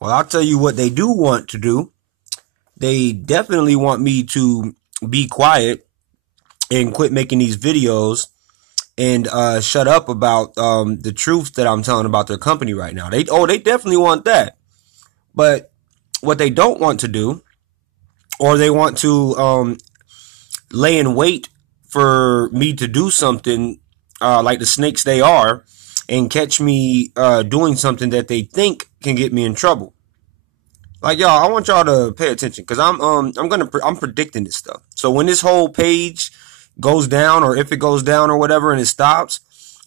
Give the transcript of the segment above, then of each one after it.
Well, I'll tell you what they do want to do. They definitely want me to be quiet and quit making these videos and shut up about the truth that I'm telling about their company right now. They definitely want that. But what they don't want to do, or they want to lay in wait for me to do something like the snakes they are, and catch me doing something that they think can get me in trouble. Like y'all, I want y'all to pay attention because I'm predicting this stuff. So when this whole page goes down, or if it goes down or whatever, and it stops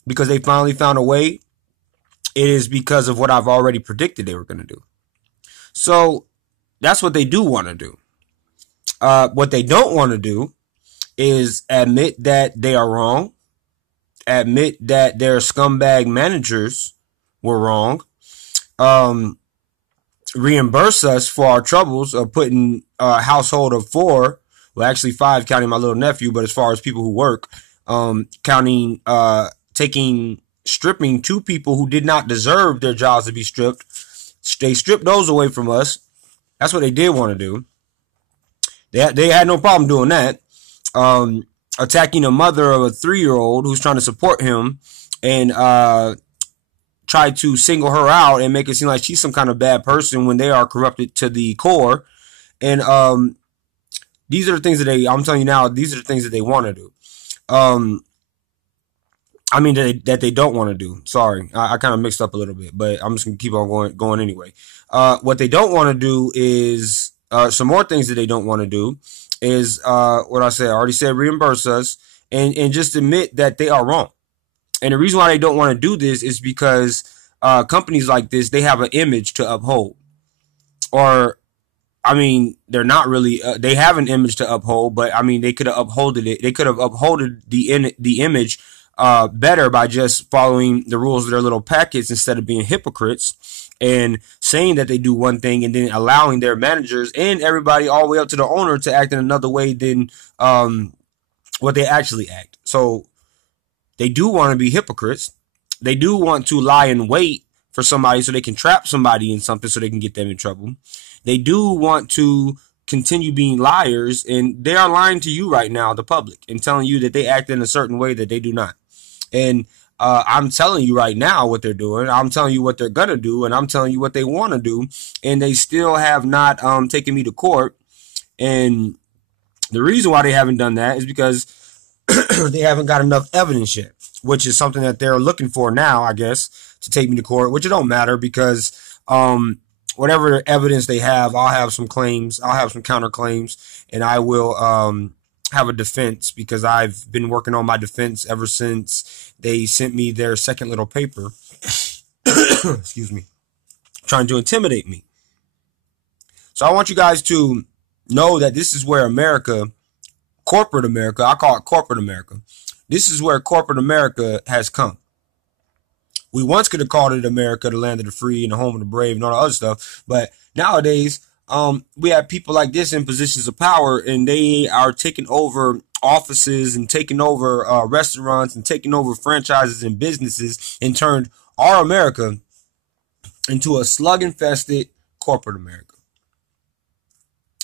because they finally found a way, it is because of what I've already predicted they were going to do. So that's what they do want to do. What they don't want to do is admit that they are wrong, admit that their scumbag managers were wrong, reimburse us for our troubles of putting a household of four, well, actually five, counting my little nephew, but as far as people who work, counting, stripping two people who did not deserve their jobs to be stripped. They stripped those away from us. That's what they did want to do. They had no problem doing that. Attacking a mother of a 3-year-old who's trying to support him, and try to single her out and make it seem like she's some kind of bad person when they are corrupted to the core. And these are the things that I'm telling you now, these are the things that they want to do. I mean, that they don't want to do. Sorry, I kind of mixed up a little bit, but I'm just going to keep on going anyway. What they don't want to do is, some more things that they don't want to do is, what I already said, reimburse us and just admit that they are wrong. And the reason why they don't want to do this is because companies like this, they have an image to uphold. Or, I mean, they're not really, they have an image to uphold, but I mean, they could have upholded it. They could have upholded the image better by just following the rules of their little packets instead of being hypocrites and saying that they do one thing and then allowing their managers and everybody all the way up to the owner to act in another way than what they actually act. So they do want to be hypocrites. They do want to lie in wait for somebody so they can trap somebody in something so they can get them in trouble. They do want to continue being liars, and they are lying to you right now, the public, and telling you that they act in a certain way that they do not. And I'm telling you right now what they're doing. I'm telling you what they're going to do, and I'm telling you what they want to do, and they still have not taken me to court. And the reason why they haven't done that is because they haven't got enough evidence yet, which is something that they're looking for now, I guess, to take me to court, which it don't matter because whatever evidence they have, I'll have some claims, I'll have some counterclaims, and I will have a defense because I've been working on my defense ever since they sent me their second little paper, excuse me, trying to intimidate me. So I want you guys to know that this is where America, corporate America, I call it corporate America. This is where corporate America has come. We once could have called it America, the land of the free and the home of the brave and all the other stuff. But nowadays, we have people like this in positions of power, and they are taking over offices and taking over restaurants and taking over franchises and businesses and turned our America into a slug-infested corporate America.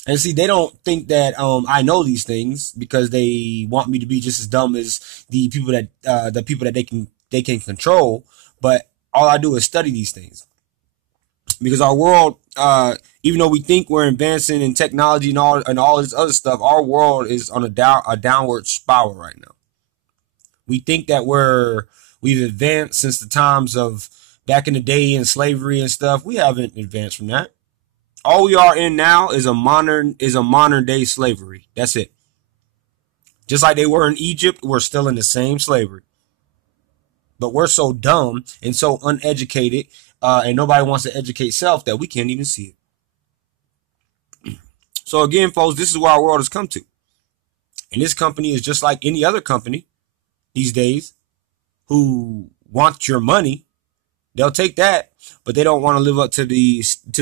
And see, they don't think that I know these things because they want me to be just as dumb as the people that they can control. But all I do is study these things because our world, even though we think we're advancing in technology and all this other stuff, our world is on a downward spiral right now. We think that we've advanced since the times of back in the day in slavery and stuff. We haven't advanced from that. All we are in now is a modern day slavery. That's it. Just like they were in Egypt, we're still in the same slavery. But we're so dumb and so uneducated, and nobody wants to educate self that we can't even see it. So again, folks, this is where our world has come to. And this company is just like any other company these days who wants your money. They'll take that, but they don't want to live up to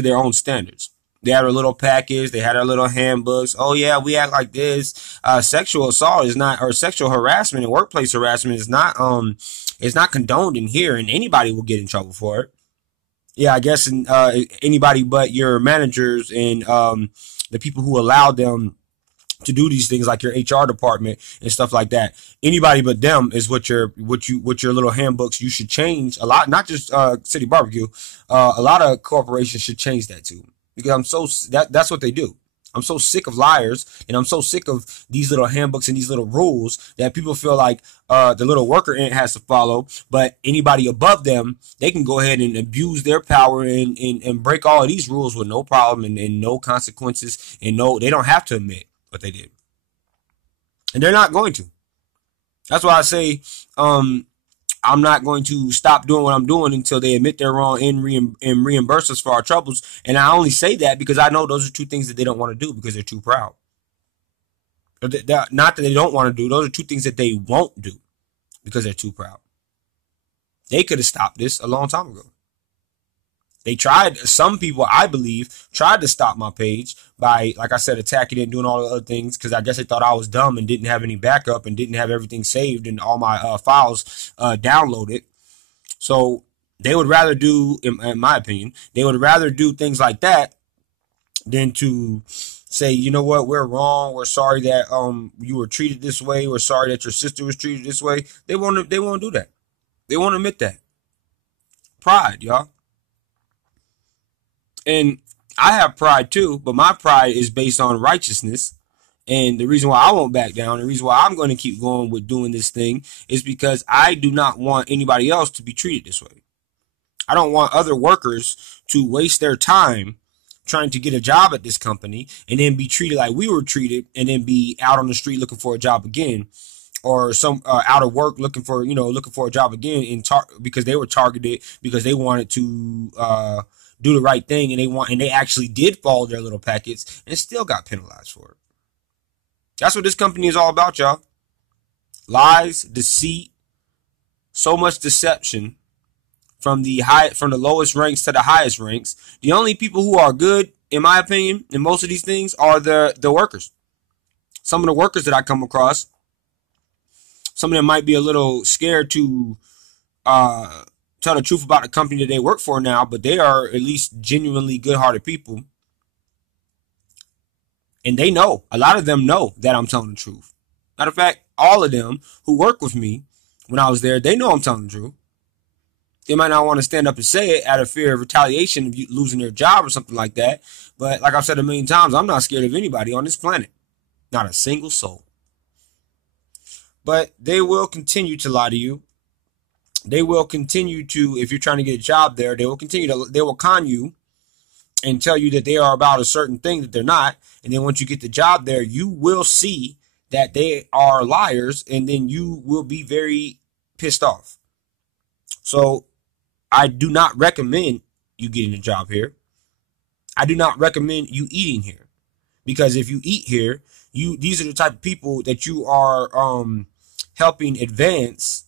their own standards. They had a little package. They had our little handbooks. Oh yeah, we act like this. Sexual assault is not, or sexual harassment and workplace harassment is not condoned in here, and anybody will get in trouble for it. Yeah, I guess anybody but your managers and the people who allow them to do these things, like your HR department and stuff like that. Anybody but them is what your little handbooks you should change a lot. Not just City Barbecue, a lot of corporations should change that too, because that's what they do. I'm so sick of liars, and I'm so sick of these little handbooks and these little rules that people feel like the little worker ant has to follow. But anybody above them, they can go ahead and abuse their power and break all of these rules with no problem and no consequences, and no, they don't have to admit what they did, and they're not going to. That's why I say I'm not going to stop doing what I'm doing until they admit they're wrong and reimburse us for our troubles. And I only say that because I know those are two things that they don't want to do because they're too proud. Not that they don't want to do; those are two things that they won't do because they're too proud. They could have stopped this a long time ago. They tried. Some people, I believe, tried to stop my page by, like I said, attacking it and doing all the other things, because I guess they thought I was dumb and didn't have any backup and didn't have everything saved and all my files downloaded. So they would rather do, in my opinion, they would rather do things like that than to say, you know what, we're wrong. We're sorry that you were treated this way. We're sorry that your sister was treated this way. They won't do that. They won't admit that. Pride, y'all. And I have pride too, but my pride is based on righteousness. And the reason why I won't back down, the reason why I'm going to keep going with doing this thing is because I do not want anybody else to be treated this way. I don't want other workers to waste their time trying to get a job at this company and then be treated like we were treated and then be out on the street looking for a job again, or some out of work looking for a job again because they were targeted because they wanted to do the right thing, and they actually did follow their little packets and still got penalized for it. That's what this company is all about, y'all. Lies, deceit, so much deception from the lowest ranks to the highest ranks. The only people who are good, in my opinion, in most of these things are the workers. Some of the workers that I come across, some of them might be a little scared to tell the truth about the company that they work for now, but they are at least genuinely good-hearted people. And they know, a lot of them know that I'm telling the truth. Matter of fact, all of them who work with me when I was there, they know I'm telling the truth. They might not want to stand up and say it out of fear of retaliation of losing their job or something like that. But like I've said a million times, I'm not scared of anybody on this planet. Not a single soul. But they will continue to lie to you. They will continue to, if you're trying to get a job there, they will con you and tell you that they are about a certain thing that they're not. And then once you get the job there, you will see that they are liars, and then you will be very pissed off. So I do not recommend you getting a job here. I do not recommend you eating here, because if you eat here, these are the type of people that you are helping advance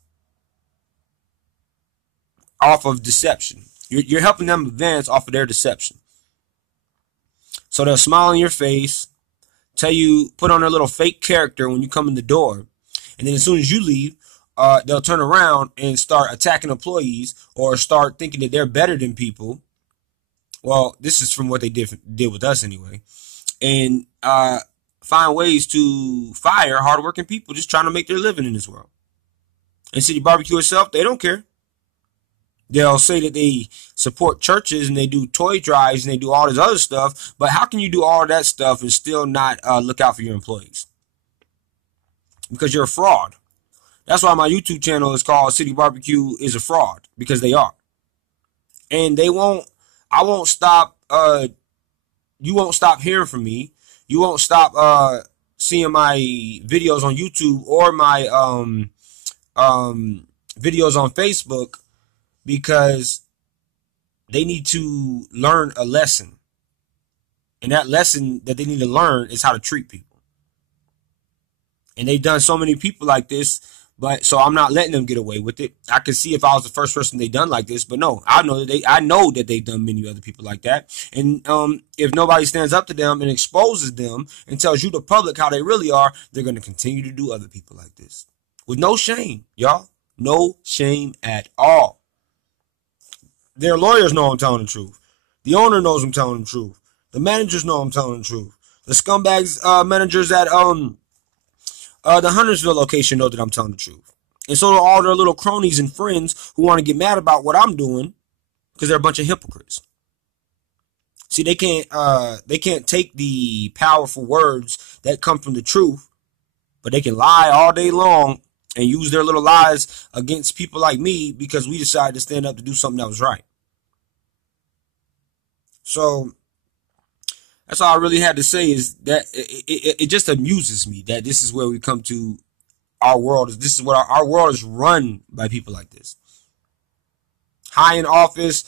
off of deception. You're helping them advance off of their deception. So they'll smile in your face, tell you, put on their little fake character when you come in the door, and then as soon as you leave, they'll turn around and start attacking employees or start thinking that they're better than people. Well, this is from what they did with us anyway, and find ways to fire hardworking people just trying to make their living in this world. And City Barbecue itself, they don't care. They'll say that they support churches and they do toy drives and they do all this other stuff. But how can you do all of that stuff and still not look out for your employees? Because you're a fraud. That's why my YouTube channel is called City Barbecue is a Fraud, because they are. And I won't stop, you won't stop hearing from me. You won't stop seeing my videos on YouTube or my videos on Facebook, because they need to learn a lesson. And that lesson that they need to learn is how to treat people. And they've done so many people like this, but so I'm not letting them get away with it. I could see if I was the first person they done like this, but no, I know that they've done many other people like that. And if nobody stands up to them and exposes them and tells you, the public, how they really are, they're going to continue to do other people like this with no shame, y'all. No shame at all. Their lawyers know I'm telling the truth. The owner knows I'm telling the truth. The managers know I'm telling the truth. The scumbags managers at the Huntersville location know that I'm telling the truth. And so do all their little cronies and friends who want to get mad about what I'm doing because they're a bunch of hypocrites. See, they can't take the powerful words that come from the truth, but they can lie all day long and use their little lies against people like me because we decided to stand up to do something that was right. So that's all I really had to say, is that it just amuses me that this is where we come to. Our world is, this is what our world is run by people like this. High in office,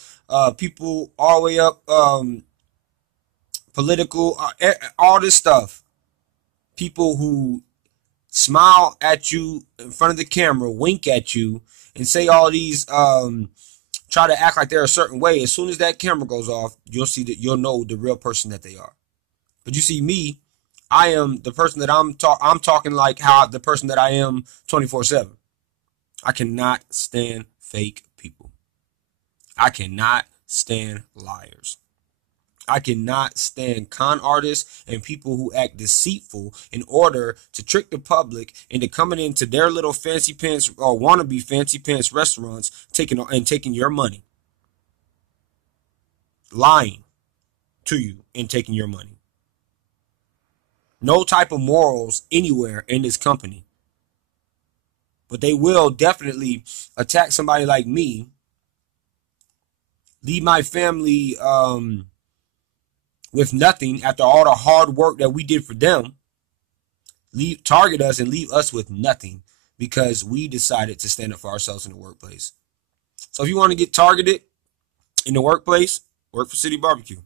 people all the way up, political, all this stuff. People who smile at you in front of the camera, wink at you, and say all these, try to act like they're a certain way. As soon as that camera goes off, you'll see that, you'll know the real person that they are. But you see me, I am the person that I'm talking like how the person that I am 24/7. I cannot stand fake people. I cannot stand liars. I cannot stand con artists and people who act deceitful in order to trick the public into coming into their little fancy pants or wannabe fancy pants restaurants, taking your money, lying to you and taking your money. No type of morals anywhere in this company. But they will definitely attack somebody like me, leave my family with nothing after all the hard work that we did for them, target us and leave us with nothing because we decided to stand up for ourselves in the workplace. So if you want to get targeted in the workplace, work for City Barbecue.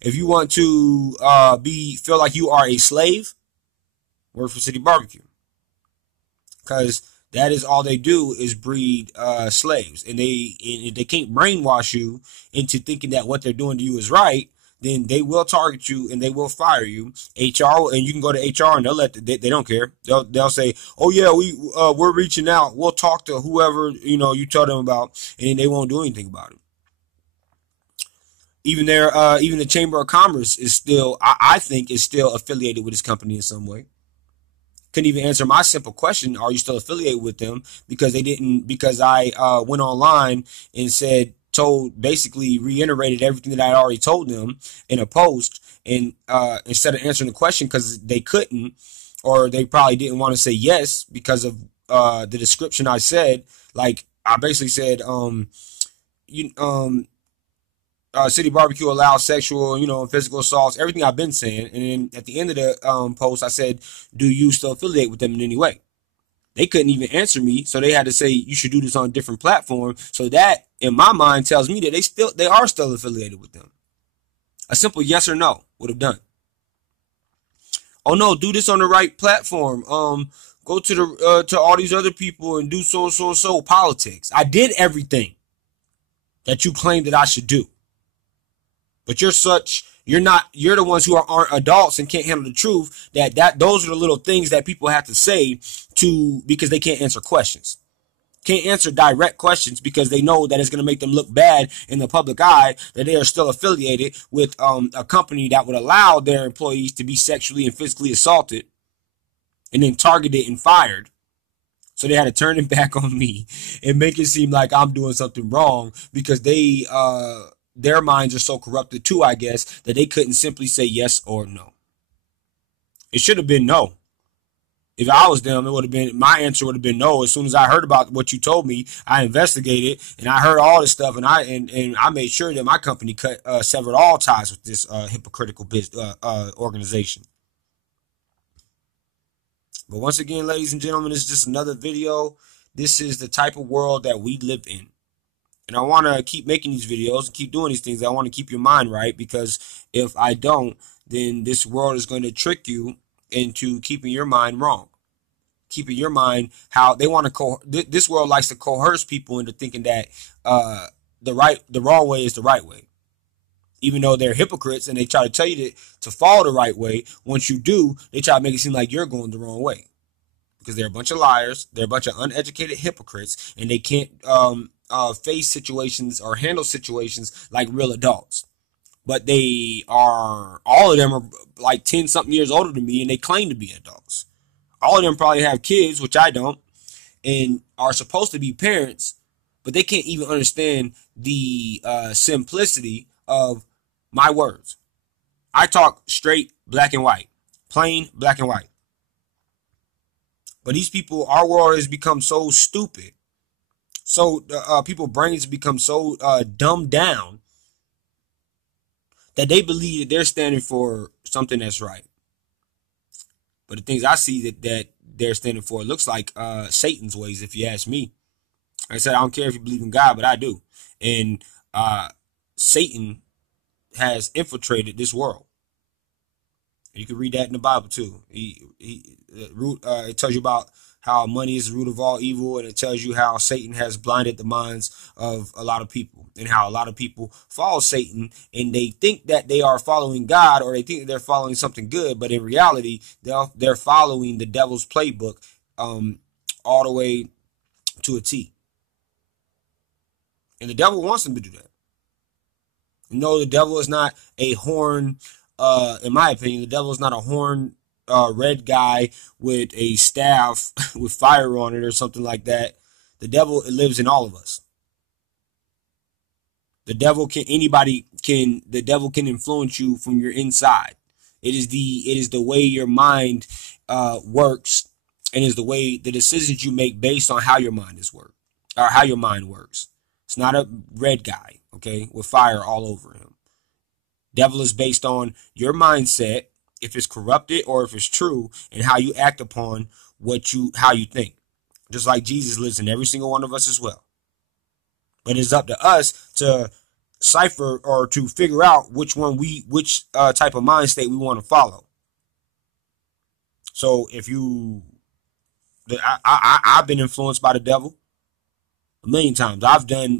If you want to feel like you are a slave, work for City Barbecue. Because that is all they do is breed slaves. And they can't brainwash you into thinking that what they're doing to you is right. Then they will target you and they will fire you. HR, and you can go to HR and they don't care. They'll say, "Oh yeah, we're reaching out. We'll talk to whoever you tell them about," and they won't do anything about it. Even the Chamber of Commerce is still, I think, is still affiliated with this company in some way. Couldn't even answer my simple question: are you still affiliated with them? Because I went online and basically reiterated everything that I already told them in a post, and instead of answering the question because they couldn't, or they probably didn't want to say yes because of the description I said. Like I basically said, City Barbecue allows sexual, and physical assaults, everything I've been saying. And then at the end of the post, I said, do you still affiliate with them in any way? They couldn't even answer me, so they had to say you should do this on a different platform. So that, in my mind, tells me that they are still affiliated with them. A simple yes or no would have done. Oh no, do this on the right platform. Go to all these other people and do so politics. I did everything that you claim that I should do. But you're the ones who aren't adults and can't handle the truth, those are the little things that people have to say because they can't answer questions. Can't answer direct questions because they know that it's going to make them look bad in the public eye, that they are still affiliated with a company that would allow their employees to be sexually and physically assaulted and then targeted and fired. So they had to turn it back on me and make it seem like I'm doing something wrong because their minds are so corrupted too, I guess, that they couldn't simply say yes or no. It should have been no. If I was them, my answer would have been no. As soon as I heard about what you told me, I investigated and I heard all this stuff, and I made sure that my company severed all ties with this hypocritical organization. But once again, ladies and gentlemen, it's just another video. This is the type of world that we live in. And I want to keep making these videos and keep doing these things. I want to keep your mind right, because if I don't, then this world is going to trick you into keeping your mind wrong. Keeping your mind how they want to this world likes to coerce people into thinking that the wrong way is the right way. Even though they're hypocrites and they try to tell you to follow the right way, once you do, they try to make it seem like you're going the wrong way. Because they're a bunch of liars, they're a bunch of uneducated hypocrites, and they can't face situations or handle situations like real adults. But all of them are like 10 something years older than me, and they claim to be adults. All of them probably have kids, which I don't, and are supposed to be parents, but they can't even understand the simplicity of my words. I talk straight black and white, plain black and white. But these people, our world has become so stupid. So people's brains have become so dumbed down that they believe that they're standing for something that's right. But the things I see that they're standing for, it looks like Satan's ways, if you ask me. Like I said, I don't care if you believe in God, but I do. And Satan has infiltrated this world. You can read that in the Bible too. It tells you about how money is the root of all evil, and it tells you how Satan has blinded the minds of a lot of people, and how a lot of people follow Satan, and they think that they are following God, or they think that they're following something good, but in reality, they're following the devil's playbook all the way to a T. And the devil wants them to do that. No, the devil is not a horn. In my opinion, the devil is not a horn red guy with a staff with fire on it or something like that. The devil lives in all of us. The devil can influence you from your inside. It is the way your mind works, and is the decisions you make based on how your mind works. It's not a red guy, okay, with fire all over him. Devil is based on your mindset, if it's corrupted or if it's true, and how you act upon how you think. Just like Jesus lives in every single one of us as well. But it's up to us to cipher or to figure out which type of mind state we want to follow. So I've been influenced by the devil a million times.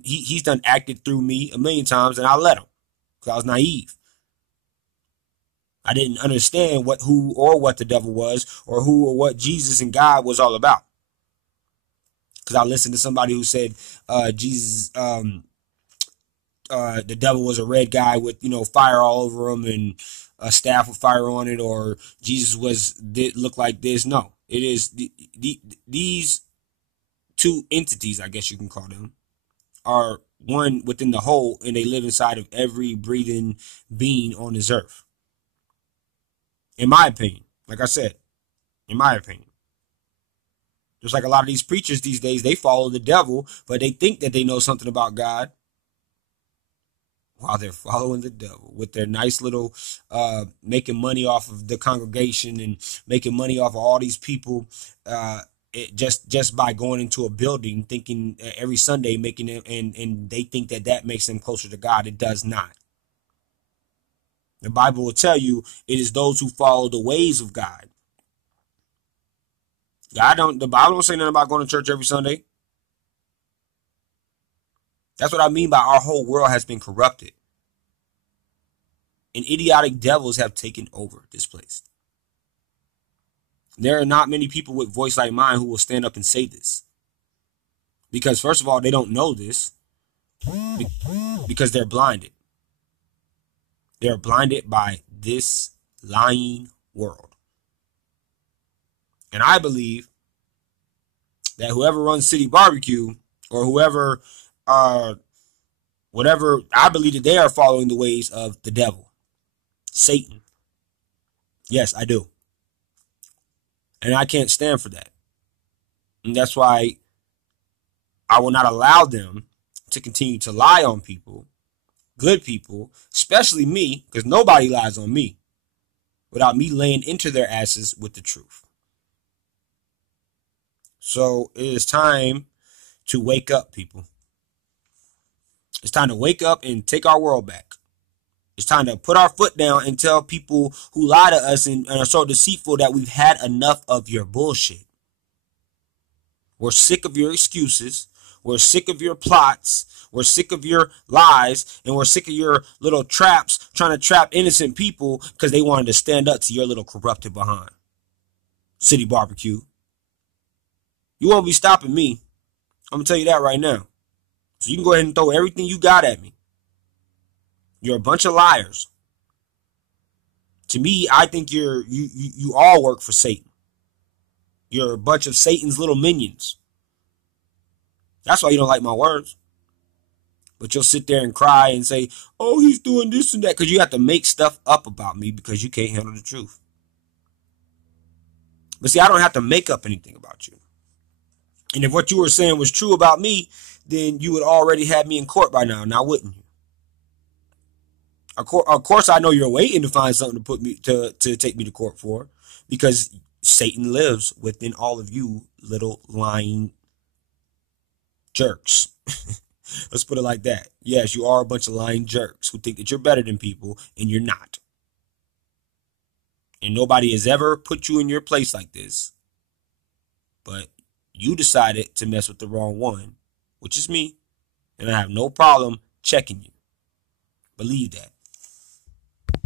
He's done acted through me a million times, and I let him because I was naive. I didn't understand what the devil was, or who or what Jesus and God was all about. Because I listened to somebody who said Jesus, the devil was a red guy with fire all over him and a staff with fire on it, or Jesus looked like this. No, it is these two entities, I guess you can call them, are one within the whole, and they live inside of every breathing being on this earth. In my opinion, like I said, in my opinion. Just like a lot of these preachers these days, they follow the devil, but they think that they know something about God while they're following the devil with their nice little making money off of the congregation and making money off of all these people just by going into a building, thinking every Sunday, making it, and they think that makes them closer to God. It does not. The Bible will tell you it is those who follow the ways of God. The Bible don't say nothing about going to church every Sunday. That's what I mean by our whole world has been corrupted. And idiotic devils have taken over this place. There are not many people with voice like mine who will stand up and say this. Because first of all, they don't know this. Because they're blinded. They're blinded by this lying world. And I believe that whoever runs City Barbecue, or whoever, whatever, I believe that they are following the ways of the devil, Satan. Yes, I do. And I can't stand for that. And that's why I will not allow them to continue to lie on people, good people, especially me, because nobody lies on me without me laying into their asses with the truth. So it is time to wake up, people. It's time to wake up and take our world back. It's time to put our foot down and tell people who lie to us and are so deceitful that we've had enough of your bullshit. We're sick of your excuses. We're sick of your plots. We're sick of your lies. And we're sick of your little traps trying to trap innocent people because they wanted to stand up to your little corrupted behind. City Barbecue. You won't be stopping me. I'm going to tell you that right now. So you can go ahead and throw everything you got at me. You're a bunch of liars. To me, I think you all work for Satan. You're a bunch of Satan's little minions. That's why you don't like my words. But you'll sit there and cry and say, oh, he's doing this and that, because you have to make stuff up about me because you can't handle the truth. But see, I don't have to make up anything about you. And if what you were saying was true about me, then you would already have me in court by now wouldn't you? Of course, I know you're waiting to find something to put me to take me to court for, because Satan lives within all of you little lying jerks. Let's put it like that. Yes, you are a bunch of lying jerks who think that you're better than people, and you're not. And nobody has ever put you in your place like this. But you decided to mess with the wrong one, which is me. And I have no problem checking you. Believe that.